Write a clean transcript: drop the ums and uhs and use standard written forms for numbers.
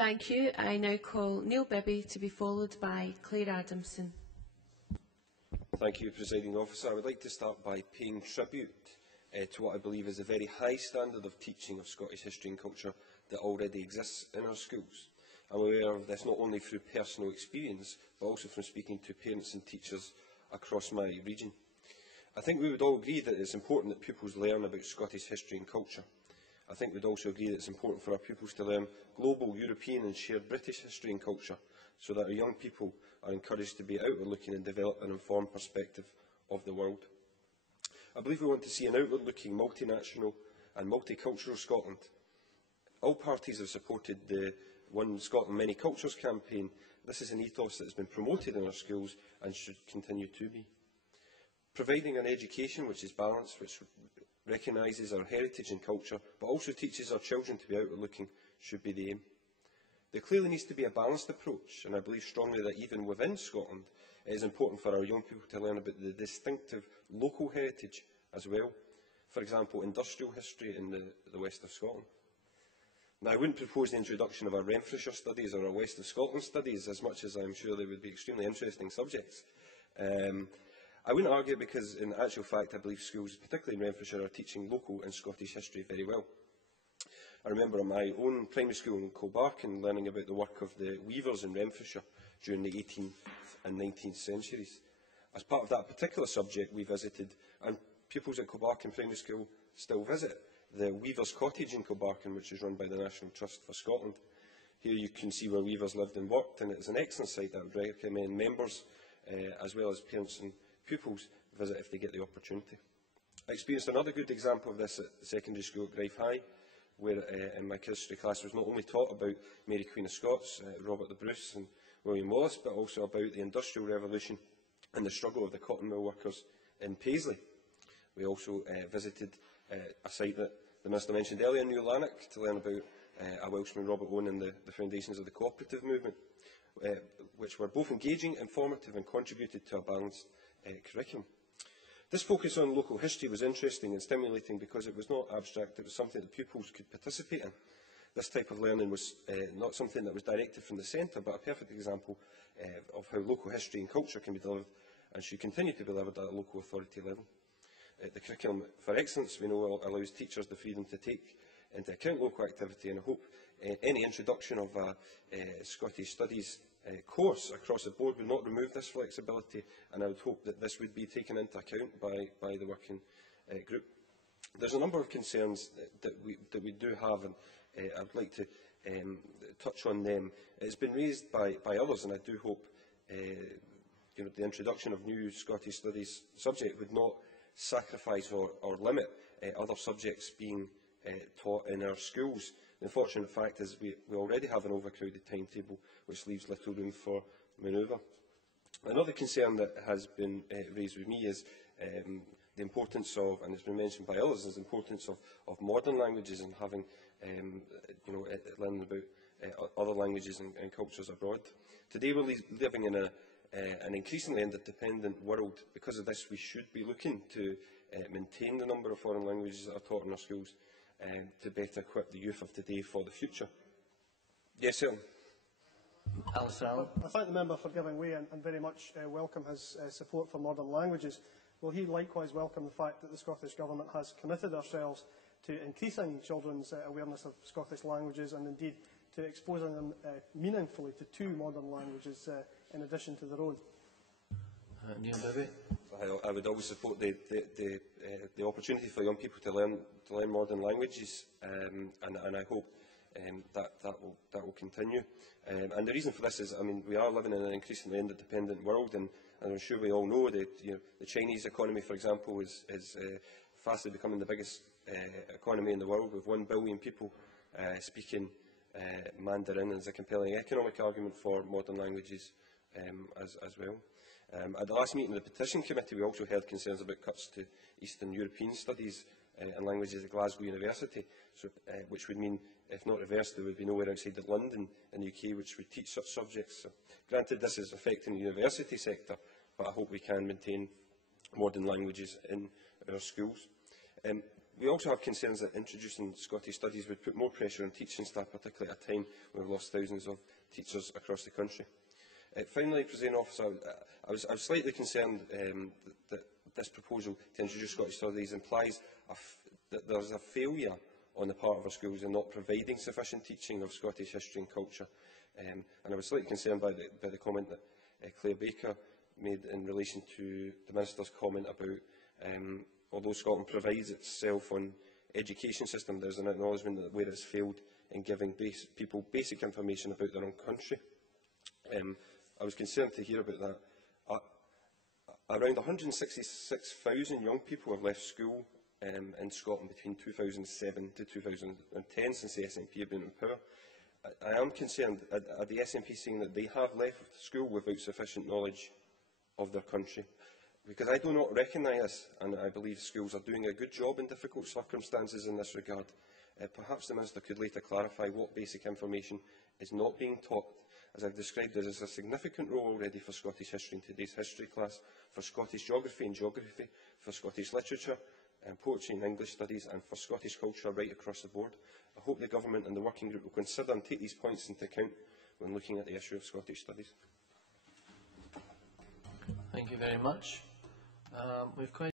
Thank you. I now call Neil Bibby to be followed by Claire Adamson. Thank you, Presiding Officer. I would like to start by paying tribute to what I believe is a very high standard of teaching of Scottish history and culture that already exists in our schools. I'm aware of this not only through personal experience, but also from speaking to parents and teachers across my region. I think we would all agree that it's important that pupils learn about Scottish history and culture. I think we'd also agree that it's important for our pupils to learn global, European and shared British history and culture, so that our young people are encouraged to be outward-looking and develop an informed perspective of the world. I believe we want to see an outward-looking, multinational and multicultural Scotland. All parties have supported the One Scotland Many Cultures campaign. This is an ethos that has been promoted in our schools and should continue to be. Providing an education which is balanced, which recognises our heritage and culture, but also teaches our children to be outward-looking, should be the aim. There clearly needs to be a balanced approach, and I believe strongly that even within Scotland, it is important for our young people to learn about the distinctive local heritage as well. For example, industrial history in the west of Scotland. Now, I wouldn't propose the introduction of our Renfrewshire studies or our West of Scotland studies, as much as I'm sure they would be extremely interesting subjects. I wouldn't argue because, in actual fact, I believe schools, particularly in Renfrewshire, are teaching local and Scottish history very well. I remember in my own primary school in Kilbarchan learning about the work of the weavers in Renfrewshire during the 18th and 19th centuries. As part of that particular subject, we visited, and pupils at Kilbarchan Primary School still visit, the Weavers' Cottage in Kilbarchan, which is run by the National Trust for Scotland. Here you can see where weavers lived and worked, and it is an excellent site that I would recommend members, as well as parents and pupils, visit if they get the opportunity. I experienced another good example of this at secondary school at Grive High, where in my history class was not only taught about Mary Queen of Scots, Robert the Bruce and William Wallace, but also about the Industrial Revolution and the struggle of the cotton mill workers in Paisley. We also visited a site that the Minister mentioned earlier, New Lanark, to learn about a Welshman, Robert Owen, and the foundations of the cooperative movement, which were both engaging, informative and contributed to a balanced curriculum. This focus on local history was interesting and stimulating because it was not abstract, it was something that pupils could participate in. This type of learning was not something that was directed from the centre, but a perfect example of how local history and culture can be delivered and should continue to be delivered at a local authority level. The curriculum for excellence, we know, allows teachers the freedom to take into account local activity, and I hope any introduction of a Scottish Studies course across the board would not remove this flexibility, and I would hope that this would be taken into account by the working group. There's a number of concerns that we do have, and I would like to touch on them. It's been raised by others, and I do hope the introduction of new Scottish Studies subject would not sacrifice or limit other subjects being taught in our schools. The unfortunate fact is we already have an overcrowded timetable, which leaves little room for manoeuvre. Another concern that has been raised with me is the importance of, and it's been mentioned by others, is the importance of modern languages and having, learning about other languages and cultures abroad. Today we're living in an increasingly interdependent world. Because of this, we should be looking to maintain the number of foreign languages that are taught in our schools to better equip the youth of today for the future. Yes, sir. Alistair Allen. I thank the member for giving way and very much welcome his support for modern languages. Will he likewise welcome the fact that the Scottish Government has committed ourselves to increasing children's awareness of Scottish languages and indeed to exposing them meaningfully to two modern languages in addition to their own? Neil Bibby. I would always support the opportunity for young people to learn modern languages, and I hope that will continue. And the reason for this is, I mean, we are living in an increasingly interdependent world, and I'm sure we all know that the Chinese economy, for example, is fastly becoming the biggest economy in the world, with 1 billion people speaking Mandarin. Is a compelling economic argument for modern languages as well. At the last meeting of the Petition Committee, we also heard concerns about cuts to Eastern European studies and languages at Glasgow University, which would mean, if not reversed, there would be nowhere outside of London in the UK which would teach such subjects. So, granted, this is affecting the university sector, but I hope we can maintain modern languages in our schools. We also have concerns that introducing Scottish Studies would put more pressure on teaching staff, particularly at a time when we've lost thousands of teachers across the country. Finally, Presiding Officer, I was slightly concerned that this proposal to introduce Scottish Studies implies that there is a failure on the part of our schools in not providing sufficient teaching of Scottish history and culture. And I was slightly concerned by the comment that Claire Baker made in relation to the Minister's comment about although Scotland provides itself on education system, there is an acknowledgement that where it has failed in giving people basic information about their own country. I was concerned to hear about that. Around 166,000 young people have left school in Scotland between 2007 to 2010 since the SNP have been in power. I am concerned at the SNP saying that they have left school without sufficient knowledge of their country. Because I do not recognise this, and I believe schools are doing a good job in difficult circumstances in this regard. Perhaps the Minister could later clarify what basic information is not being taught. As I have described, there is a significant role already for Scottish history in today's history class, for Scottish geography and geography, for Scottish literature and poetry and English studies, and for Scottish culture right across the board. I hope the Government and the Working Group will consider and take these points into account when looking at the issue of Scottish studies. Thank you very much. We've quite